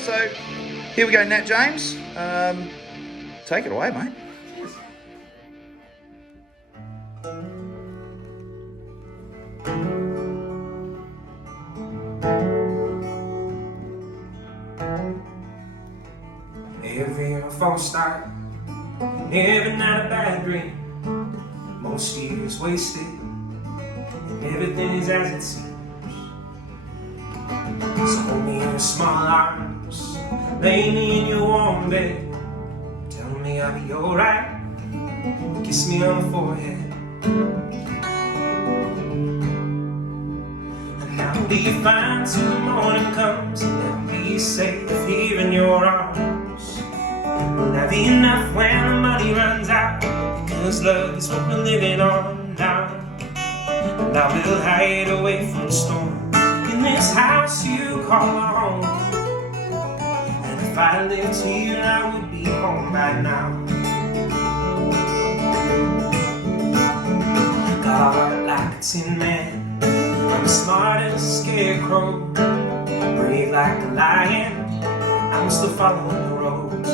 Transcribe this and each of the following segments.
So here we go, Nat James. Take it away, mate. Every false start, every night a bad dream. Most years wasted, and everything is as it seems. So hold me in your small arms, lay me in your warm bed. Tell me I'll be alright, kiss me on the forehead. And I'll be fine till the morning comes, and I'll be safe here in your arms. Will that be enough when the money runs out? Because love is what we're living on now. And I will hide away from the storm in this house you call home. And if I lived here, I would be home by now. Got a heart like a tin man, I'm smart as a scarecrow, brave like a lion, I'm still following the roads.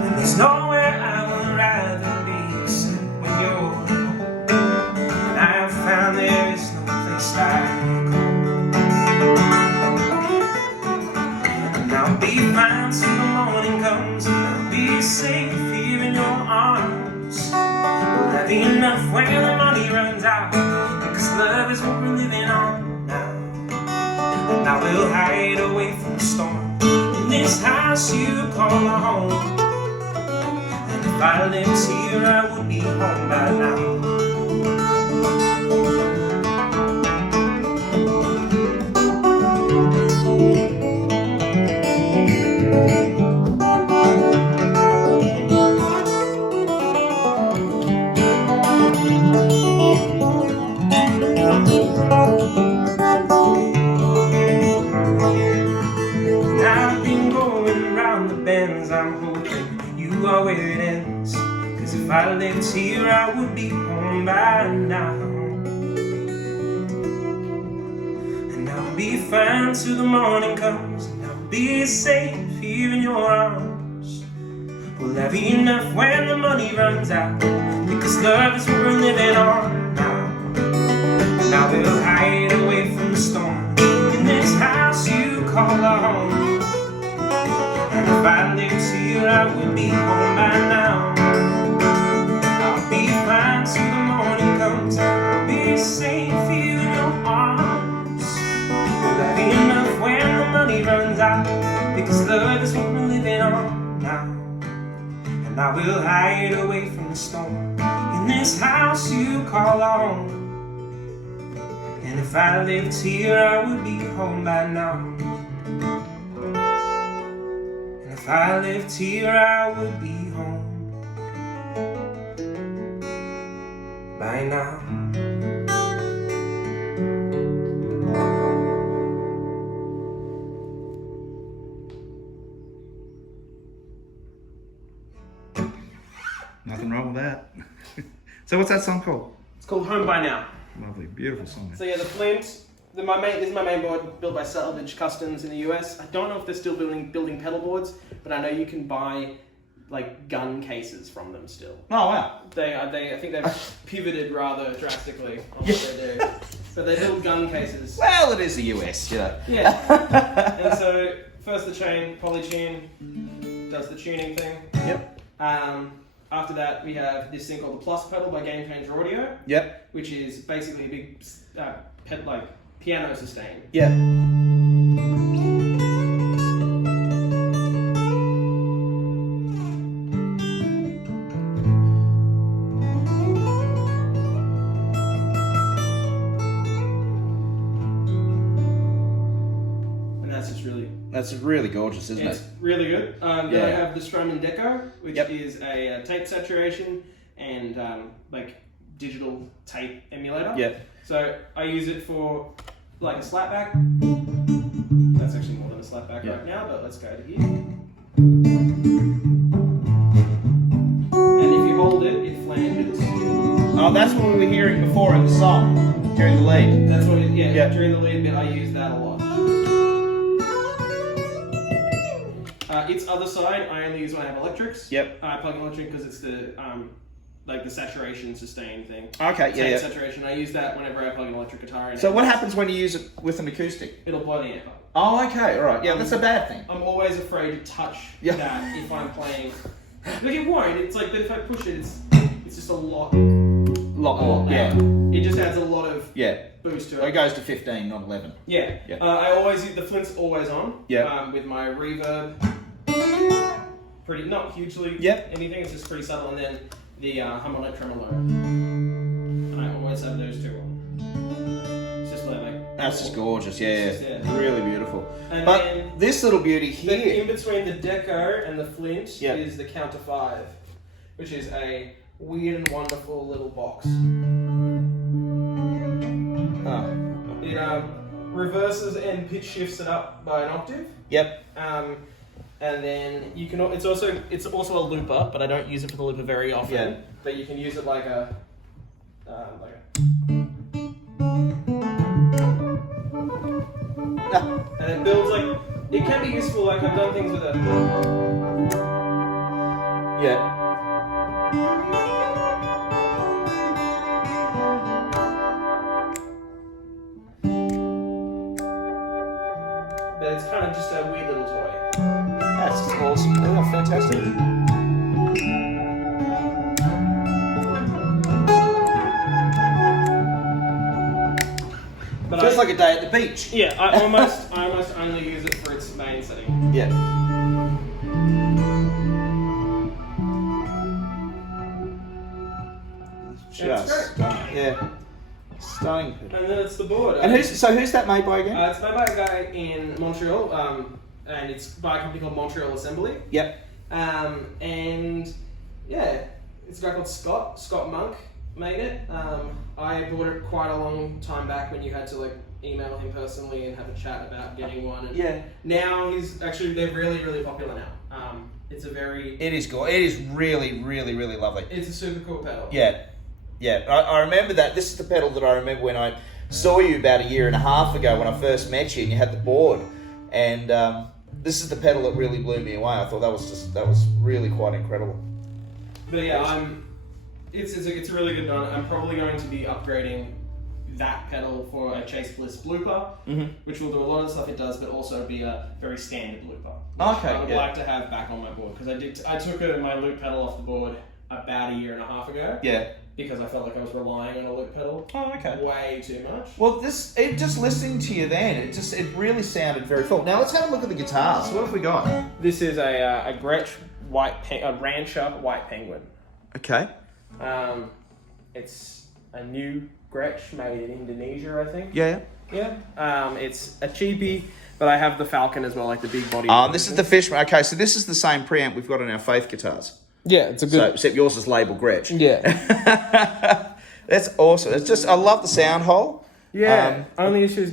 And there's nowhere I would rather be except when you're home. And I've found there is no place like home. And I'll be fine till the morning comes, and I'll be safe here in your arms. Will that be enough when the money runs out? Because love is what we're living on now. And I will hide away from the storm in this house you call home. And if I lived here, I would be home by now. I'm hoping you are where it ends. Cause if I lived here, I would be home by now. And I'll be fine till the morning comes, and I'll be safe here in your arms. Will that be enough when the money runs out? Because love is what we're living on now. And I will hide away from the storm in this house you call home. And if I lived here, I would be home by now. I'll be fine till the morning comes, I'll be safe here in your arms. Will that be enough when the money runs out? Because love is what we're living on now. And I will hide away from the storm in this house you call home. And if I lived here, I would be home by now. If I lived here, I would be home by now. Nothing wrong with that. So what's that song called? It's called Home by Now. Lovely, beautiful song. So yeah, the Flint. This is my main board, built by Salvage Customs in the US. I don't know if they're still building pedal boards, but I know you can buy like gun cases from them still. Oh wow! I think they've pivoted rather drastically on what they do. So they build gun cases. Well, it is the US, you know. Yeah. And so first the chain, polytune, does the tuning thing. Yep. After that, we have this thing called the Plus pedal by Game Changer Audio. Yep. Which is basically a big piano sustain. Yep. That's really gorgeous, isn't it? It's really good. Then I have the Strymon Deco, which is a tape saturation and like digital tape emulator. Yep. So I use it for like a slapback. That's actually more than a slapback right now, but let's go to here. And if you hold it, it flanges. Oh, that's what we were hearing before in the song, during the lead. That's what it, during the lead bit I use that a lot. its other side, I only use when I have electrics. Yep. I plug in electric because it's the like the saturation sustain thing. Okay, yeah. Saturation. I use that whenever I plug an electric guitar in. So what happens when you use it with an acoustic? It'll blow the amp up. Oh, okay, all right. Yeah, that's a bad thing. I'm always afraid to touch that if I'm playing. Like it won't. It's like, but if I push it, it's just a lot more. Yeah. It just adds a lot of boost to it. Well, it goes to 15, not 11. Yeah. I always use the flint's always on. Yeah. With my reverb. Pretty not hugely anything. It's just pretty subtle, and then the harmonic tremolo. And I always have those two on. It's just like that's just gorgeous. Yeah. Really beautiful. And but then this little beauty here, in between the deco and the flint is the counter 5, which is a weird and wonderful little box. It reverses and pitch shifts it up by an octave. Yep. And then you can. It's also a looper, but I don't use it for the looper very often. Yeah. But you can use it like a. And it builds like. It can be useful. Like I've done things with it. Yeah. But it's kind of just a weird little toy. That's awesome. Oh, fantastic. But feels like a day at the beach. Yeah, I almost only use it for its main setting. Yeah. Just stunning. Yeah. Stunning. And then it's the board. And who's that made by again? It's made by a guy in Montreal, and it's by a company called Montreal Assembly. Yep. And yeah, it's a guy called Scott Monk made it. I bought it quite a long time back when you had to like email him personally and have a chat about getting one. And now they're really, really popular now. It's a very... It is good. It is really, really, really lovely. It's a super cool pedal. Yeah. Yeah. I remember that. This is the pedal that I remember when I saw you about a year and a half ago when I first met you and you had the board. And this is the pedal that really blew me away. I thought that was really quite incredible. But yeah, it's a really good one. I'm probably going to be upgrading that pedal for a Chase Bliss blooper, which will do a lot of the stuff it does, but also be a very standard looper. Okay, I would like to have back on my board because I took my loop pedal off the board about a year and a half ago. Yeah. Because I felt like I was relying on a loop pedal. Oh, okay. Way too much. Well, just listening to you then, it really sounded very full. Now let's have a look at the guitars. What have we got? This is a Gretsch a Rancher White Penguin. Okay. It's a new Gretsch made in Indonesia, I think. Yeah. Yeah. It's a cheapie, but I have the Falcon as well, like the big body. This is the Fishman. Okay, so this is the same preamp we've got on our Faith guitars. Yeah, it's a good... So, except yours is labelled Gretsch. Yeah. That's awesome. It's just, I love the sound hole. Yeah. Only issue is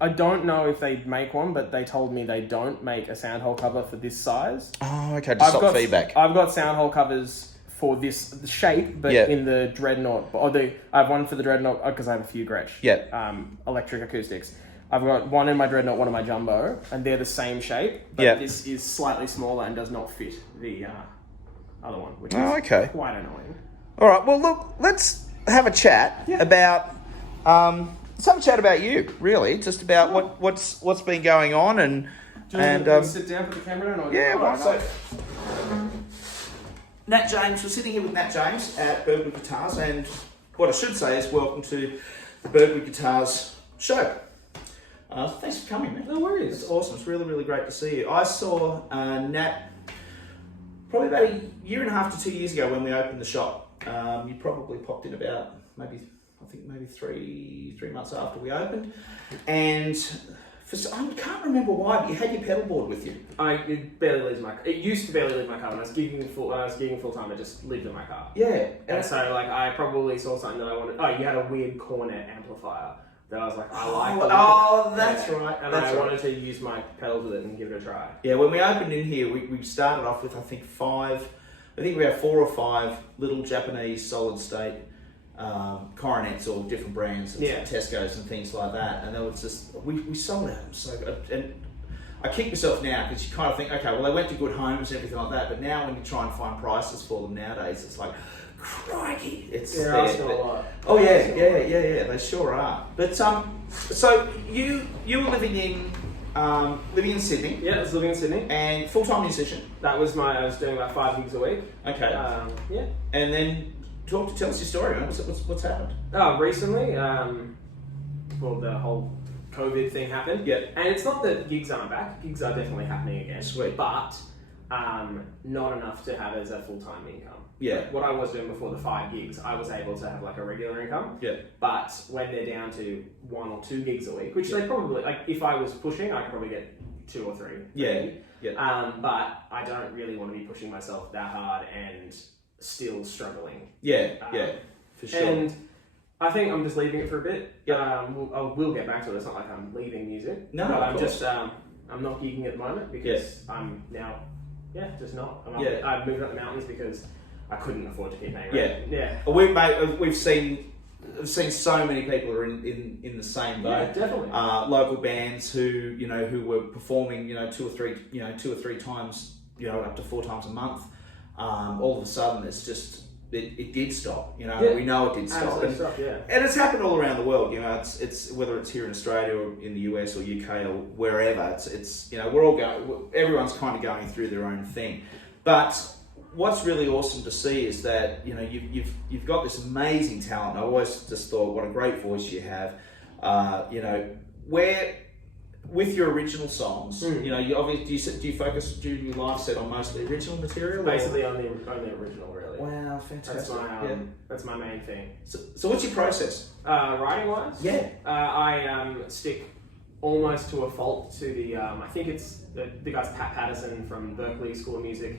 I don't know if they make one, but they told me they don't make a sound hole cover for this size. Oh, okay. Just stop feedback. I've got sound hole covers for this shape, but in the Dreadnought. I have one for the Dreadnought because I have a few Gretsch. Yeah. Electric acoustics. I've got one in my Dreadnought, one in my Jumbo, and they're the same shape, but this is slightly smaller and does not fit the other one, which is quite annoying. All right. Well, look, let's have a chat about let's have a chat about you, really, just about what's been going on and sit down, put the camera in. Why not? Nat James. We're sitting here with Nat James at Birdwood Guitars, and what I should say is welcome to the Birdwood Guitars show. Thanks for coming, man. No worries. It's awesome. It's really, really great to see you. I saw Nat probably about a year and a half to 2 years ago when we opened the shop. You probably popped in about maybe 3 months after we opened, and I can't remember why, but you had your pedal board with you. It used to barely leave my car. When I was gigging full time, it just lived in my car. Yeah. And so I probably saw something that I wanted. Oh, you had a weird cornet amplifier that I was like, I like. That's right. And I wanted to use my pedals with it and give it a try. Yeah, when we opened in here, we started off with I think we have 4 or 5 little Japanese solid state coronets or different brands, Tesco's and things like that, and they was just we sold out so good. And I kick myself now because you kind of think, okay, well they went to good homes and everything like that, but now when you try and find prices for them nowadays, it's like, crikey, it's They're asking a lot. Oh yeah, they sure are. But so you were living in Sydney. Yeah, I was living in Sydney. And full-time musician. I was doing about 5 gigs a week. Okay. Yeah. And then tell us your story, man. What's happened? Recently, well, the whole COVID thing happened. Yeah. And it's not that gigs aren't back. Gigs are definitely happening again. Sweet. But not enough to have as a full-time income. Yeah. Like what I was doing before the 5 gigs, I was able to have like a regular income. Yeah. But when they're down to 1 or 2 gigs a week, which they probably, like if I was pushing, I could probably get 2 or 3. Yeah. Yeah. But I don't really want to be pushing myself that hard and still struggling. Yeah. For sure. And I think I'm just leaving it for a bit. Yeah. I will get back to it. It's not like I'm leaving music. No, but of I'm course. just I'm not gigging at the moment because I'm now just not. I moved up the mountains because I couldn't afford to keep paying rent. Yeah. We've seen so many people are in the same boat. Yeah, definitely. Local bands who were performing 2 or 3 times, up to 4 times a month. All of a sudden, it's just it did stop. We know it did stop. And it's happened all around the world. It's whether it's here in Australia or in the US or UK or wherever. It's we're all going. Everyone's kind of going through their own thing, but what's really awesome to see is that you've got this amazing talent. I always just thought, what a great voice you have. Where with your original songs, you obviously do you focus during your live set on mostly original material? Basically, on the original, really. Wow, fantastic! That's my main thing. So what's your process? Writing wise? Yeah. I stick almost to a fault to the. I think it's the guy's Pat Patterson from Berkeley School of Music.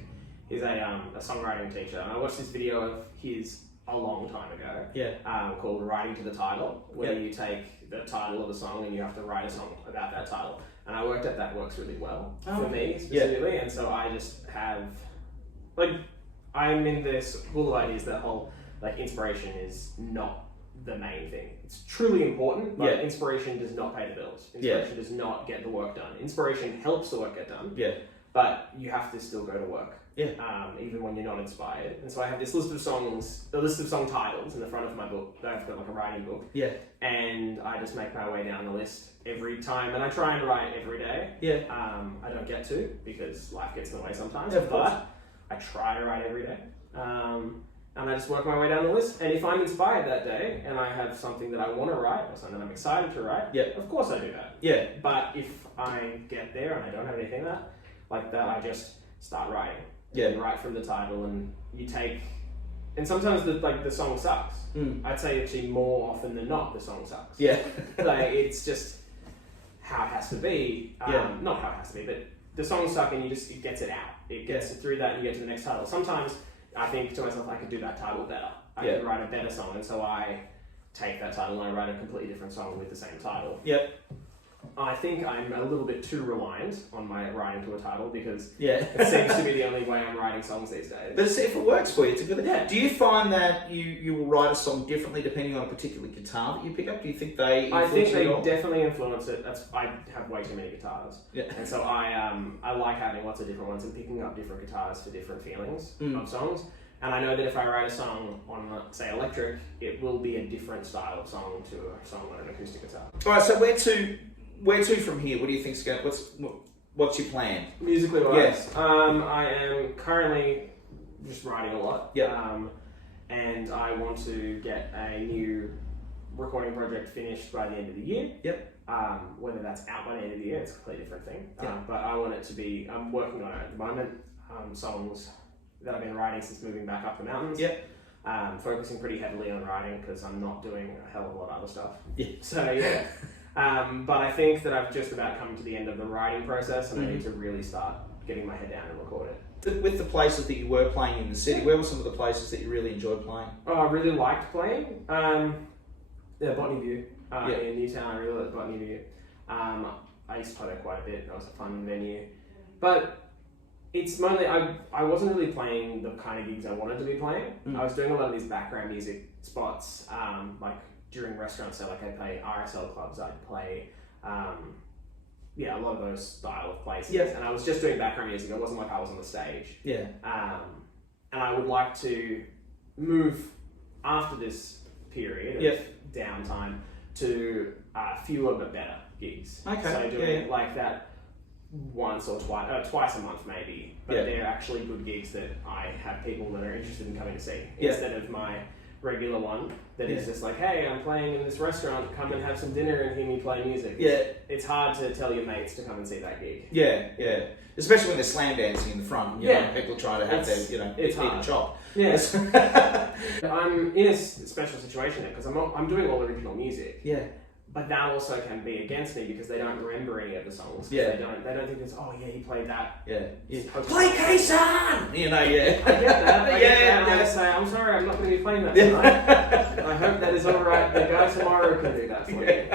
He's a songwriting teacher, and I watched this video of his a long time ago. Yeah. Called "Writing to the Title," where you take the title of a song and you have to write a song about that title. And I worked out that works really well for me specifically, and so I just have I'm in this school of ideas that whole inspiration is not the main thing. It's truly important, but inspiration does not pay the bills. Inspiration does not get the work done. Inspiration helps the work get done. Yeah. But you have to still go to work. Yeah. Even when you're not inspired. And so I have this list of song titles in the front of my book. I've got a writing book. Yeah. And I just make my way down the list every time, and I try and write every day. Yeah. I don't get to because life gets in the way sometimes. Yeah, of course. But I try to write every day. And I just work my way down the list. And if I'm inspired that day and I have something that I want to write or something that I'm excited to write, of course I do that. Yeah. But if I get there and I don't have anything like that, I just start writing. Yeah. And write from the title, and you take, and sometimes the song sucks. I'd say actually more often than not the song sucks. Yeah. It's just how it has to be. Not how it has to be, but the songs suck and it gets it out. It gets it through that and you get to the next title. Sometimes I think to myself, I could do that title better. I could write a better song, and so I take that title and I write a completely different song with the same title. Yep. I think I'm a little bit too reliant on my writing to a title because it seems to be the only way I'm writing songs these days. But if it works for you, it's a good thing. Yeah. Do you find that you will write a song differently depending on a particular guitar that you pick up? Do you think they influence I think you they at all? definitely influence it. I have way too many guitars. Yeah. And so I like having lots of different ones and picking up different guitars for different feelings of songs. And I know that if I write a song on, say, electric, it will be a different style of song to a song on an acoustic guitar. All right, so where to from here? What do you think's going? What's your plan? Musically wise, I am currently just writing a lot. Yeah. And I want to get a new recording project finished by the end of the year. Yep. Whether that's out by the end of the year, it's a completely different thing. Yeah. But I want it to be. I'm working on it at the moment. Songs that I've been writing since moving back up the mountains. Yep. Focusing pretty heavily on writing because I'm not doing a hell of a lot of other stuff. Yeah. So yeah. But I think that I've just about come to the end of the writing process, and I need to really start getting my head down and record it. With the places that you were playing in the city, where were some of the places that you really enjoyed playing? Oh, I really liked playing. Botany View in Newtown. I really liked Botany View. I used to play there quite a bit. That was a fun venue. But it's mainly, I wasn't really playing the kind of gigs I wanted to be playing. I was doing a lot of these background music spots, like during restaurants. So like I play RSL clubs, I'd play a lot of those style of places. Yeah. And I was just doing background music. It wasn't like I was on the stage. Yeah. And I would like to move after this period of downtime to fewer but better gigs. Okay. So doing like that once or twice a month maybe, but they're actually good gigs that I have people that are interested in coming to see instead of my regular one that is just like, hey, I'm playing in this restaurant, come and have some dinner and hear me play music. Yeah. It's hard to tell your mates to come and see that gig. Yeah, yeah. Especially when they're slam dancing in the front. You know, people try to have their, it's eat a hard. chop. Yes. I'm in a special situation there because I'm doing all original music. Yeah. But that also can be against me because they don't remember any of the songs. Yeah. They don't think it's, oh yeah, he played that. Yeah. Play K-San! You know, I get that. I get that. Yeah. I say, I'm sorry, I'm not going to be playing that tonight. I hope that is alright. The guy tomorrow can do that for you.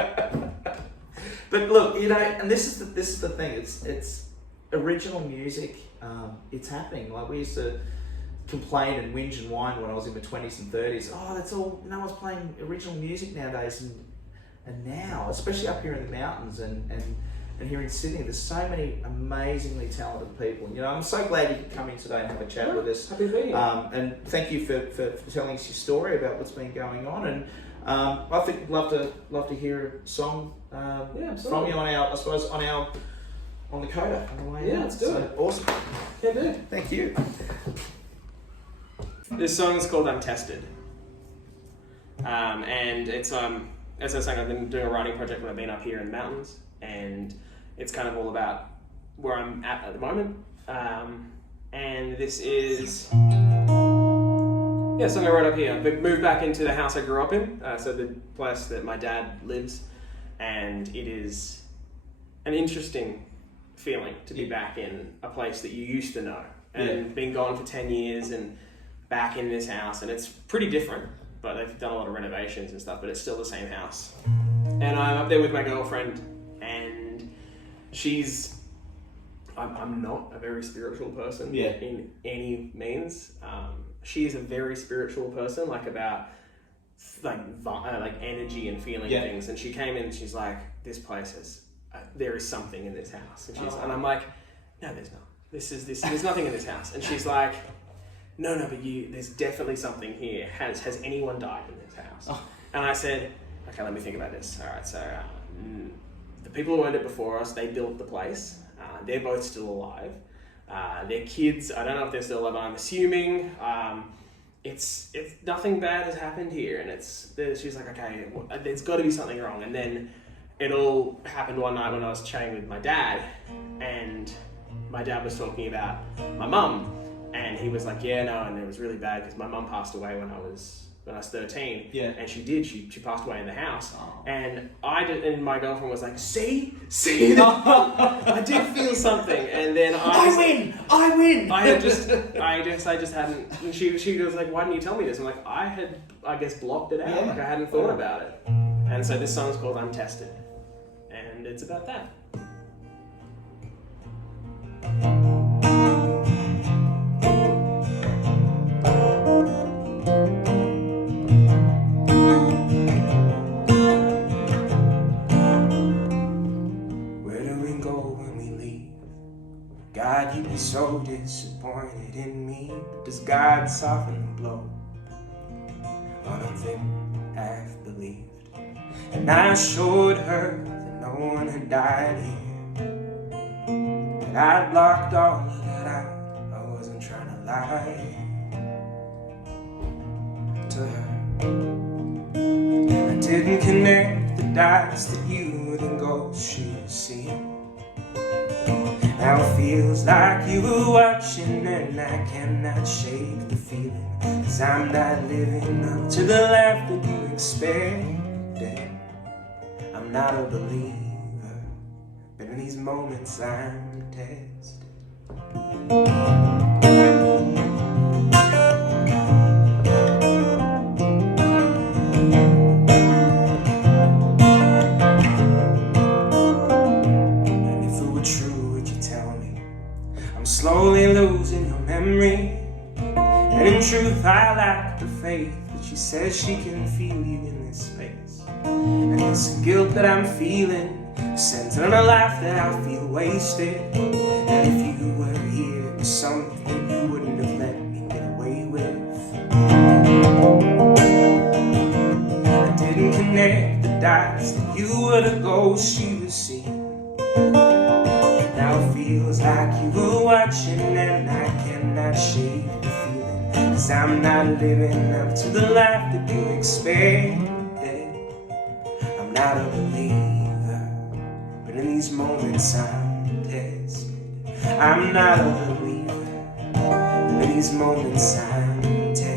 But look, you know, and this is the thing. It's original music. It's happening. Like we used to complain and whinge and whine when I was in my 20s and 30s. Oh, that's all. No one's playing original music nowadays. And now, especially up here in the mountains and here in Sydney, there's so many amazingly talented people. You know, I'm so glad you could come in today and have a chat with us. Happy to be here. And thank you for telling us your story about what's been going on. And I think we'd love to hear a song from you on the coda on the way out. Let's do it. Awesome. Can do. Thank you. This song is called Untested. And it's as I was saying, I've been doing a writing project when I've been up here in the mountains, and it's kind of all about where I'm at the moment. And this is a song I wrote up here. I've moved back into the house I grew up in, so the place that my dad lives, and it is an interesting feeling to be back in a place that you used to know, and been gone for 10 years and back in this house, and it's pretty different. But they've done a lot of renovations and stuff, but it's still the same house. And I'm up there with my girlfriend, and I'm not a very spiritual person in any means. She is a very spiritual person, about energy and feeling things. And she came in and she's like, this place there is something in this house. And I'm like, no, there's not. There's nothing in this house. And she's like, no, but there's definitely something here. Has anyone died in this house? Oh. And I said, okay, let me think about this. All right, so the people who owned it before us, they built the place. They're both still alive. Their kids, I don't know if they're still alive, I'm assuming. It's nothing bad has happened here. And she's like, okay, there's got to be something wrong. And then it all happened one night when I was chatting with my dad, and my dad was talking about my mum. And he was like, and it was really bad because my mum passed away when I was 13. Yeah. And she did. She passed away in the house. Oh. And and my girlfriend was like, see, I did feel something. And then I win. I just hadn't. And she was like, why didn't you tell me this? I'm like, I guess blocked it out. Yeah. Like I hadn't thought about it. And so this song's called Untested, and it's about that. God, you'd be so disappointed in me, but does God soften the blow? One of them I've believed, and I assured her that no one had died here, that I'd blocked all of that out. I wasn't trying to lie to her. I didn't connect the dots that you were the ghost she was seeing. Now it feels like you were watching, and I cannot shake the feeling, 'cause I'm not living up to the life that you expected. I'm not a believer, but in these moments I'm tested. Slowly losing your memory, and in truth I lack the faith that she says she can feel you in this space. And this guilt that I'm feeling Sends on a life that I feel wasted. And if you were here, it's something you wouldn't have let me get away with. I didn't connect the dots that you were the ghost she was seeing. Now it feels like you were watching and I cannot shake the feeling. 'Cause I'm not living up to the life that you expected. I'm not a believer, but in these moments I'm tested. I'm not a believer, but in these moments I'm tested.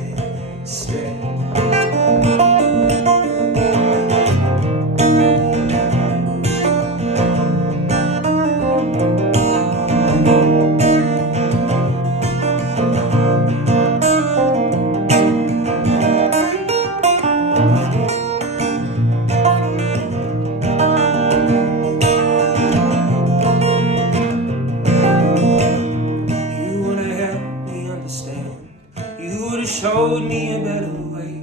Showed me a better way.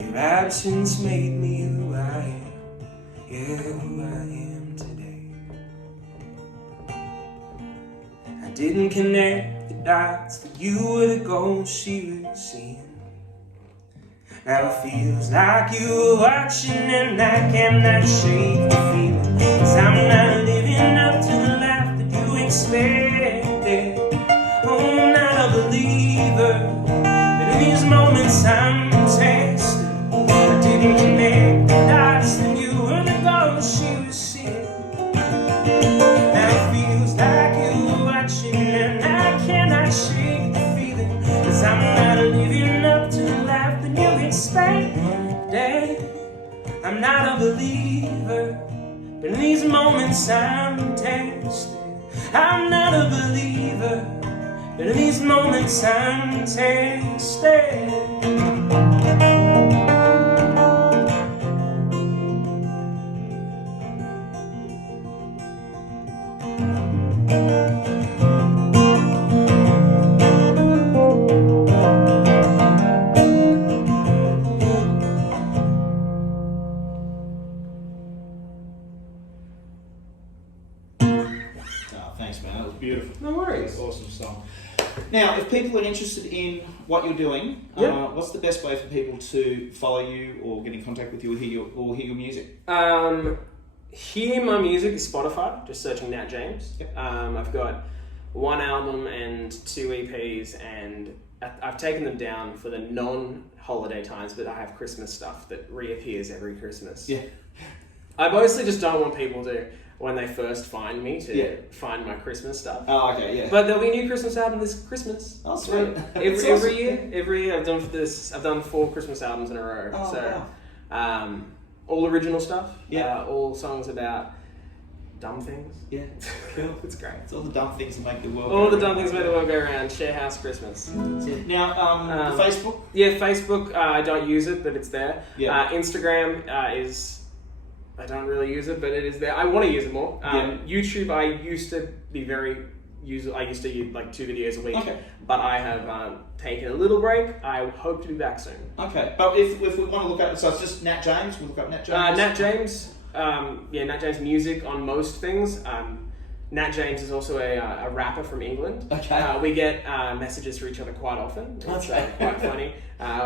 Your absence made me who I am. Yeah, who I am today. I didn't connect the dots that you were the ghost she was seeing. Now it feels like you were watching and I cannot shake the feeling. 'Cause I'm not living up to the life that you expected. I'm not a believer, but in these moments I'm tested. I didn't connect the dots and you were the ghost she was seeing. Now it feels like you were watching and I cannot shake the feeling. 'Cause I'm not living up to the life that you expected. I'm not a believer, but in these moments I'm tested. I'm not a believer, but in these moments I'm tested. Oh, thanks, man. That was beautiful. No worries. Awesome song. Now, if people are interested in what you're doing, what's the best way for people to follow you or get in contact with you or hear your music? Hear my music is Spotify, just searching Nat James. Yep. I've got 1 album and 2 EPs, and I've taken them down for the non-holiday times, but I have Christmas stuff that reappears every Christmas. Yeah. I mostly just don't want people to, when they first find me, to find my Christmas stuff. Oh, okay, yeah. But there'll be a new Christmas album this Christmas. Oh, sweet. Every year I've done 4 Christmas albums in a row. Oh, so, wow. All original stuff. Yeah. All songs about dumb things. Yeah, cool. It's great. It's all the dumb things that make the world All go the dumb round. things make the world go around. Share House Christmas. Now, Facebook? Yeah, Facebook, I don't use it, but it's there. Yeah. Instagram is, I don't really use it, but it is there. I want to use it more. YouTube, I used to be very user. I used to use like 2 videos a week. Okay. But I have taken a little break. I hope to be back soon. Okay, but if we want to look up, so it's just Nat James, we'll look up Nat James? Nat James, Nat James music on most things. Nat James is also a rapper from England. Okay. We get messages for each other quite often. It's quite funny.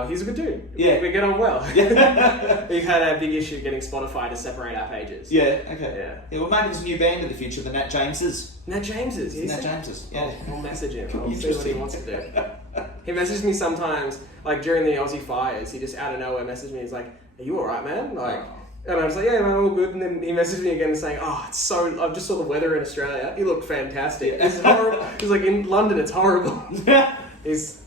He's a good dude. Yeah. We get on well. Yeah. We've had a big issue getting Spotify to separate our pages. Yeah, okay. Yeah. Well, maybe there's a new band in the future, the Nat Jameses. Nat Jameses. Nat Jameses, yeah. I'll message him. I'll see what he wants to do. He messages me sometimes, like during the Aussie fires, he just out of nowhere messaged me. He's like, "Are you alright, man?" Like, and I was like, "Yeah, man, all good." And then he messaged me again saying, "Oh, it's so. I just saw the weather in Australia. You look fantastic. It's horrible." He's like, "In London, it's horrible." It's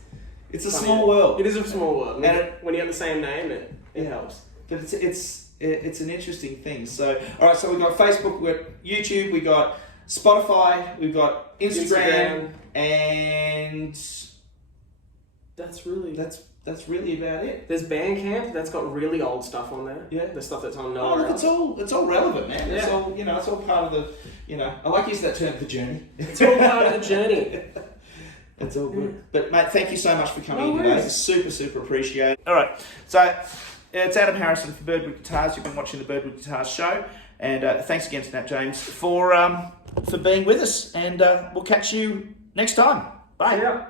a funny. small world. It is a small world. And When you have the same name, it helps. But it's an interesting thing. So, all right. So we got Facebook, we got YouTube, we got Spotify, we've got Instagram. And That's really that's really about it. There's Bandcamp that's got really old stuff on there. Yeah. The stuff that's on Oh, nowhere look, else. it's all relevant, man. It's Yeah. all it's all part of the I like using that term, the journey. It's all part of the journey. It's all good. But mate, thank you so much for coming No in today. worries. Super appreciated. All right. So it's Adam Harrison for Birdwood Guitars. You've been watching the Birdwood Guitars show, and thanks again to Nat James for being with us. And we'll catch you next time. Bye. Yeah.